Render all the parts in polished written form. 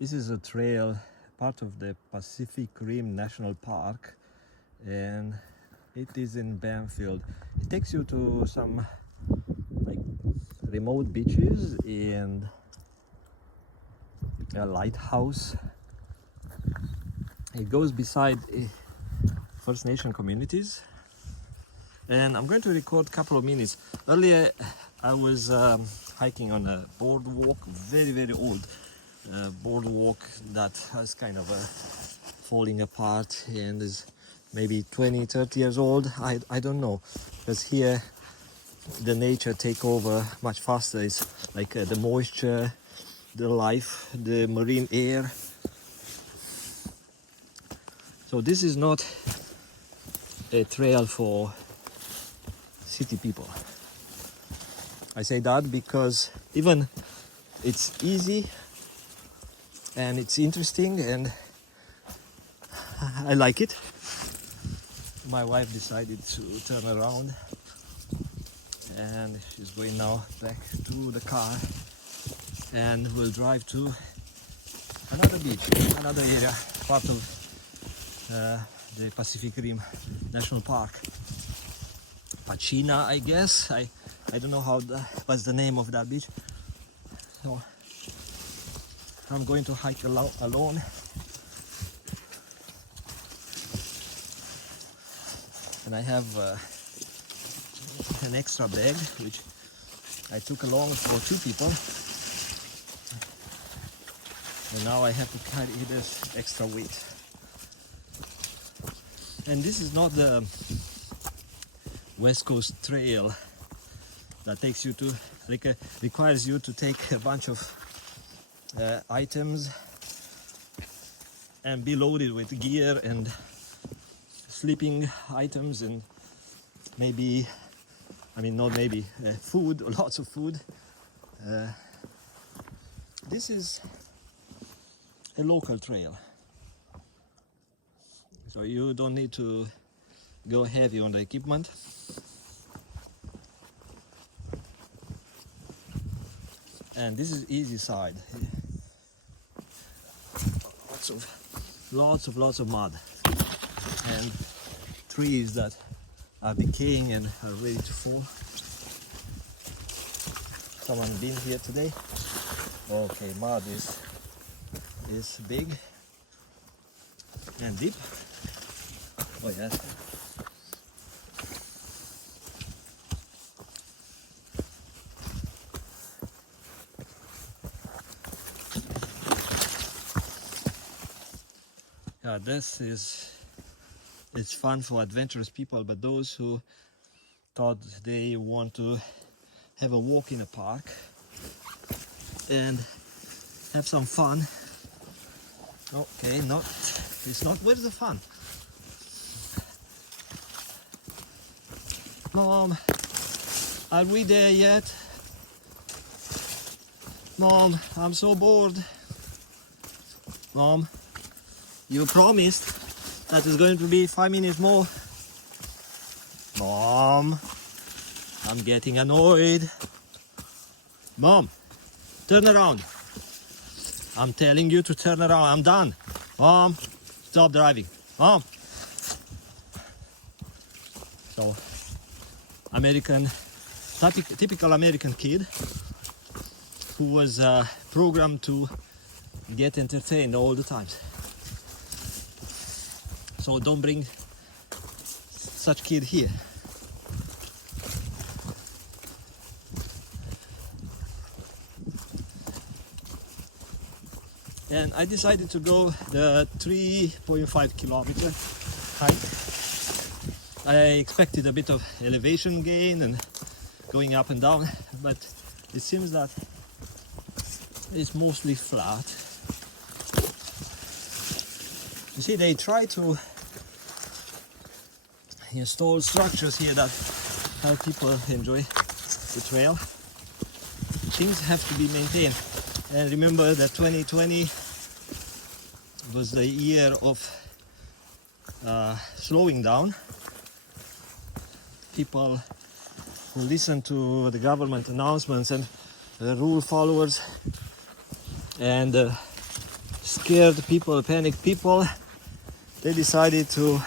This is a trail, part of the Pacific Rim National Park, and it is in Bamfield. It takes you to some like remote beaches and a lighthouse. It goes beside First Nation communities, and I'm going to record a couple of minutes. Earlier I was hiking on a boardwalk, very old boardwalk that has kind of falling apart and is maybe 20-30 years old. I don't know, because here the nature take over much faster. It's like the moisture, the life, the marine air. So this is not a trail for city people. I say that because even it's easy and it's interesting and I like it. My wife decided to turn around and she's going now back to the car, and we'll drive to another beach, another area, part of the Pacific Rim National Park. Pachina, I guess. I don't know what's the name of that beach. So I'm going to hike alone. And I have an extra bag which I took along for 2 people. And now I have to carry this extra weight. And this is not the West Coast Trail that takes you to, requires you to take a bunch of items and be loaded with gear and sleeping items and maybe, food, lots of food. This is a local trail, so you don't need to go heavy on the equipment. And this is easy side. Lots of mud and trees that are decaying and are ready to fall. Someone been here today? Okay, mud is big and deep. Oh yes. Yeah, it's fun for adventurous people, but those who thought they want to have a walk in a park and have some fun. Okay, it's not, where's the fun? Mom, are we there yet? Mom, I'm so bored. Mom, you promised that it's going to be 5 minutes more. Mom, I'm getting annoyed. Mom, turn around. I'm telling you to turn around. I'm done. Mom, stop driving. Mom. So, typical American kid who was programmed to get entertained all the time. So don't bring such kid here. And I decided to go the 3.5 kilometer hike. I expected a bit of elevation gain and going up and down, but it seems that it's mostly flat. You see, they try to install structures here that help people enjoy the trail. Things have to be maintained. And remember that 2020 was the year of slowing down. People who listen to the government announcements and the rule followers and scared people, panicked people, they decided to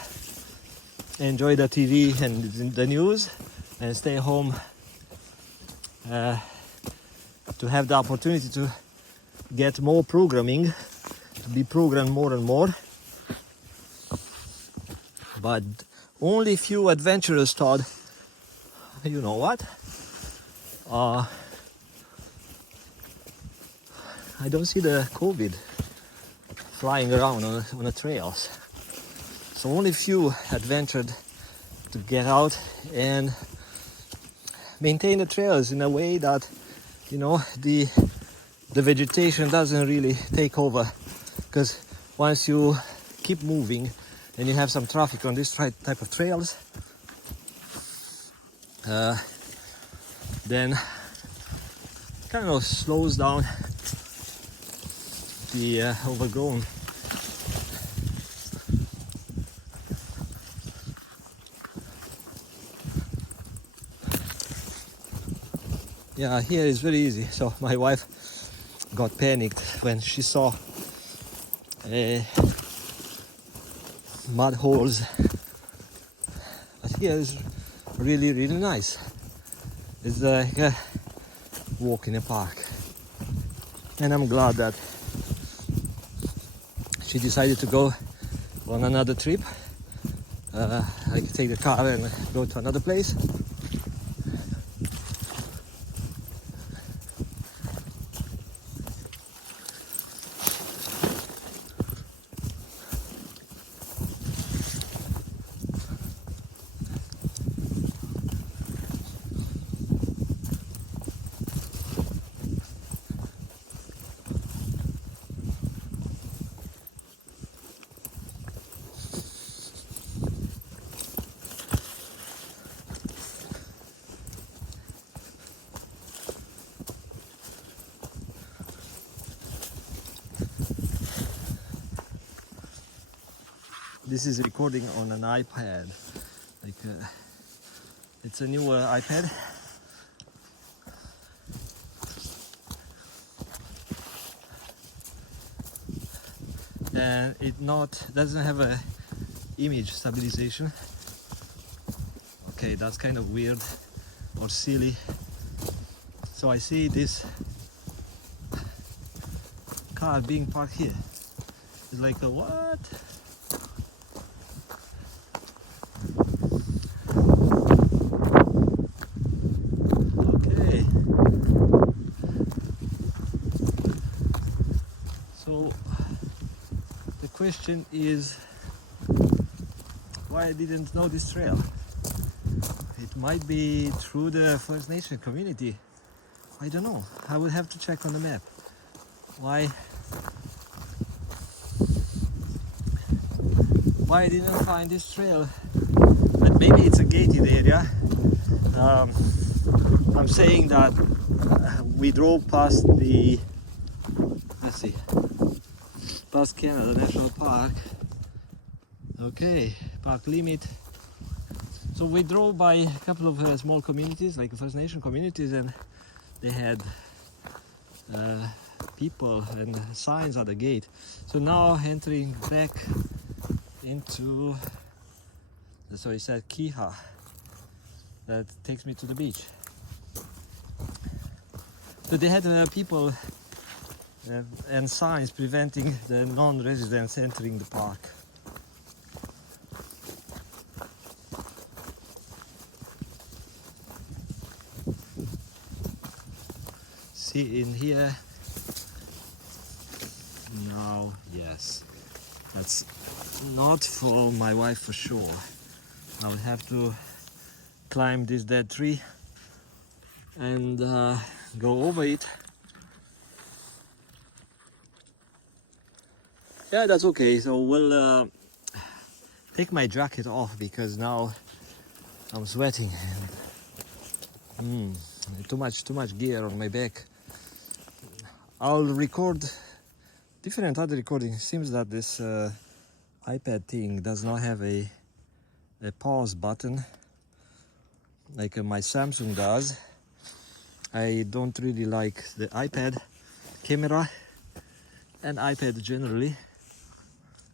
enjoy the TV and the news and stay home to have the opportunity to get more programming, to be programmed more and more. But only few adventurers thought, you know what? I don't see the COVID flying around on the trails. So only few adventured to get out and maintain the trails in a way that, you know, the vegetation doesn't really take over. Because once you keep moving and you have some traffic on this type of trails, then kind of slows down the overgrown. Yeah, here is very easy. So my wife got panicked when she saw mud holes. But here is really, really nice. It's like a walk in a park. And I'm glad that she decided to go on another trip. I could take the car and go to another place. This is recording on an iPad. Like it's a newer iPad. And it doesn't have a image stabilization. Okay, that's kind of weird or silly. So I see this car being parked here. It's like a what? Okay. So the question is, why I didn't know this trail? It might be through the First Nation community. I don't know. I would have to check on the map. Why I didn't find this trail? But maybe it's a gated area. I'm saying that we drove past the, let's see, past Canada National Park. Okay, park limit. So we drove by a couple of small communities, like First Nation communities, and they had people and signs at the gate. So now entering back into, so it said Kiha, that takes me to the beach. So they had people and signs preventing the non-residents entering the park. See in here now, yes, that's not for my wife for sure. I would have to climb this dead tree and go over it. Yeah, that's okay. So we'll take my jacket off because now I'm sweating and too much gear on my back. I'll record different other recordings. It seems that this iPad thing does not have a pause button like my Samsung does. I don't really like the iPad camera and iPad generally.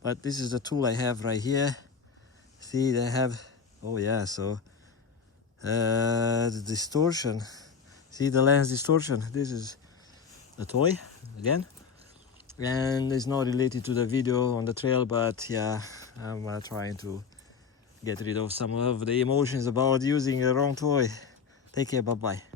But this is the tool I have right here. See, they have, oh yeah, so the distortion. See the lens distortion. This is a toy again, and it's not related to the video on the trail, but yeah, I'm trying to get rid of some of the emotions about using a wrong toy. Take care, bye bye.